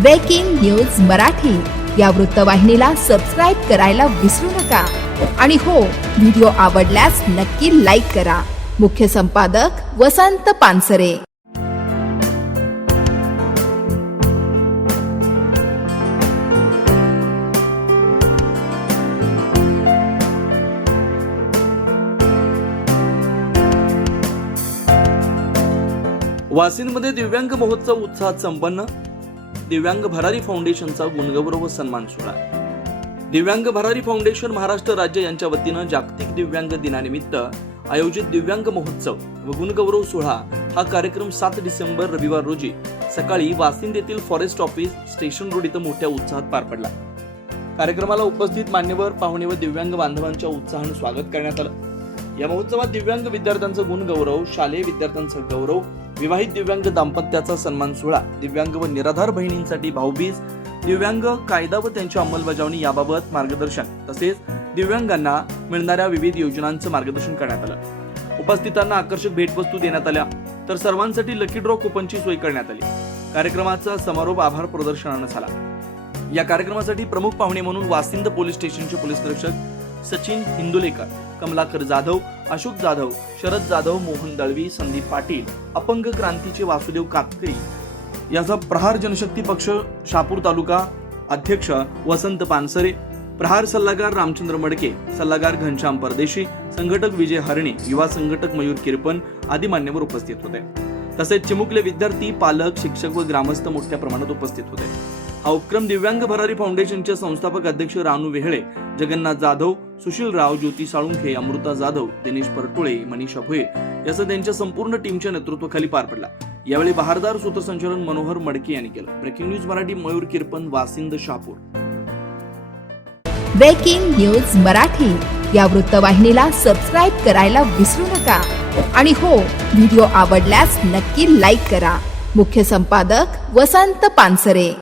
Breaking news Marathi या वृत्तवाहिनीला subscribe करायला विसरू नका. आणि हो व्हिडिओ आवडल्यास नक्की लाईक करा. मुख्य संपादक वसंत पानसरे. वासिंदमध्ये दिव्यांग महोत्सव उत्साहात संपन्न. दिव्यांग भरारी फाउंडेशनचा गुणगौरव व सन्मान सोहळा. दिव्यांग भरारी फाउंडेशन महाराष्ट्र राज्य यांच्या वतीनं जागतिक दिव्यांग दिनानिमित्त आयोजित दिव्यांग महोत्सव व गुणगौरव सोहळा हा कार्यक्रम सात डिसेंबर रविवार रोजी सकाळी वासिंद येथील फॉरेस्ट ऑफिस स्टेशन रोड इथं मोठ्या उत्साहात पार पडला. कार्यक्रमाला उपस्थित मान्यवर पाहुणे व दिव्यांग बांधवांच्या उत्साहानं स्वागत करण्यात आलं. या महोत्सवात दिव्यांग विद्यार्थ्यांचं गुणगौरव शालेय विद्यार्थ्यांचा गौरव विवाहित दिव्यांग दाम्पत्याचा सन्मान सोहळा. दिव्यांग व निराधार बहिणींसाठी भाऊबीज दिव्यांग कायदा व त्यांची अंमलबजावणी याबाबत मार्गदर्शन. तसेच दिव्यांगांना मिळणाऱ्या विविध योजनांचं मार्गदर्शन करण्यात आलं. उपस्थितांना आकर्षक भेटवस्तू देण्यात आल्या. तर सर्वांसाठी लकी ड्रॉ कुपनची सोय करण्यात आली. कार्यक्रमाचा समारोप आभार प्रदर्शनानं झाला. या कार्यक्रमासाठी प्रमुख पाहुणे म्हणून वासिंद पोलीस स्टेशनचे पोलीस निरीक्षक सचिन हिंदुलेकर कमलाकर जाधव अशोक जाधव शरद जाधव मोहन दळवी संदीप पाटील अपंग क्रांतीचे वासुदेव कातकरी याचा प्रहार जनशक्ती पक्ष शापूर तालुका अध्यक्ष वसंत पानसरे प्रहार सल्लागार रामचंद्र मडके सल्लागार घनश्याम परदेशी संघटक विजय हरणे युवा संघटक मयूर किरपन आदी मान्यवर उपस्थित होते. तसेच चिमुकले विद्यार्थी पालक शिक्षक व ग्रामस्थ मोठ्या प्रमाणात उपस्थित होते. हा उपक्रम दिव्यांग भरारी फाउंडेशनचे संस्थापक अध्यक्ष रानू वेहळे जगन्नाथ जाधव सुशील राव ज्योती साळुंखे अमृता जाधव दिनेश परटुळे मनीषा भोये याचा त्यांच्या संपूर्ण टीमच्या नेतृत्वाखाली पार पडला. यावेळी बहारदार सूत्रसंचालन मनोहर मडके यांनी केलं. Breaking news Marathi Mayur Kirpan Vasind Shahapur breaking news Marathi. या वृत्तवाहिनीला सबस्क्राईब करायला विसरू नका. आणि हो व्हिडिओ आवडल्यास नक्की लाईक करा. मुख्य संपादक वसंत पानसरे.